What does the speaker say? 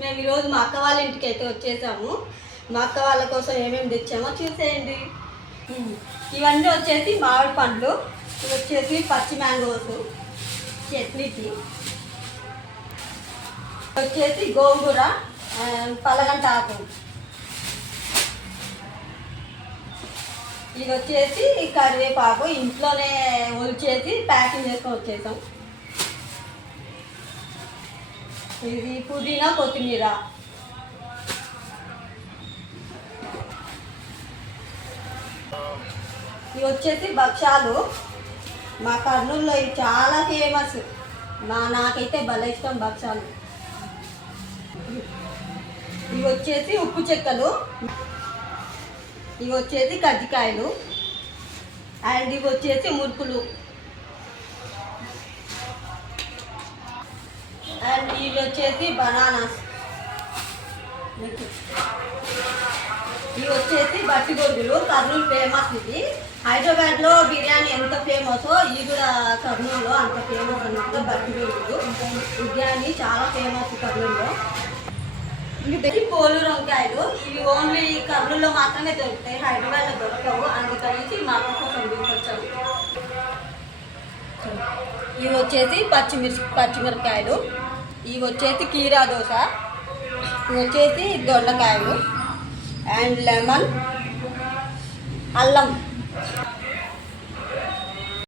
మేము ఈరోజు మా అక్క వాళ్ళ ఇంటికి అయితే వచ్చేసాము. మా అక్క వాళ్ళ కోసం ఏమేమి తెచ్చామో చూసేయండి. ఇవన్నీ వచ్చేసి మామిడి పండ్లు, ఇవి వచ్చేసి పచ్చి మ్యాంగోస్ చట్నీకి, వచ్చేసి గోంగూర, పలగంట ఆకు, ఇది వచ్చేసి కరివేపాకు ఇంట్లోనే ఒలిచేసి ప్యాకింగ్ చేసుకొని వచ్చేసాం. ఇది పుదీనా, కొత్తిమీర, ఇవి వచ్చేసి భక్షాలు. మా కర్నూలులో ఇవి చాలా ఫేమస్. నాకైతే భలే ఇష్టం భక్షాలు. ఇవి వచ్చేసి ఉప్పు చెక్కలు, ఇవి వచ్చేసి కజ్జికాయలు, అండ్ ఇవి వచ్చేసి మురుకులు, అండ్ ఇవి వచ్చేసి బనానాస్, ఇవి వచ్చేసి బట్టి గొడ్డులు. కర్నూలు ఫేమస్ ఇది. హైదరాబాద్లో బిర్యానీ ఎంత ఫేమసో ఇది కూడా కర్నూలులో అంత ఫేమస్ అన్నమాట. బట్టి గొడ్డులు బిర్యానీ చాలా ఫేమస్ కర్నూలులో. ఇవి పోలూరు వంకాయలు. ఇవి ఓన్లీ కర్నూలులో మాత్రమే దొరుకుతాయి, హైదరాబాద్లో దొరకవు. అందుకనేసి మా అక్క కోసం తీసుకొచ్చాము. ఇవి వచ్చేసి పచ్చిమిరపకాయలు, ఇవి వచ్చేసి కీరా దోశ, ఇవి వచ్చేసి దొండకాయలు, అండ్ లెమన్, అల్లం.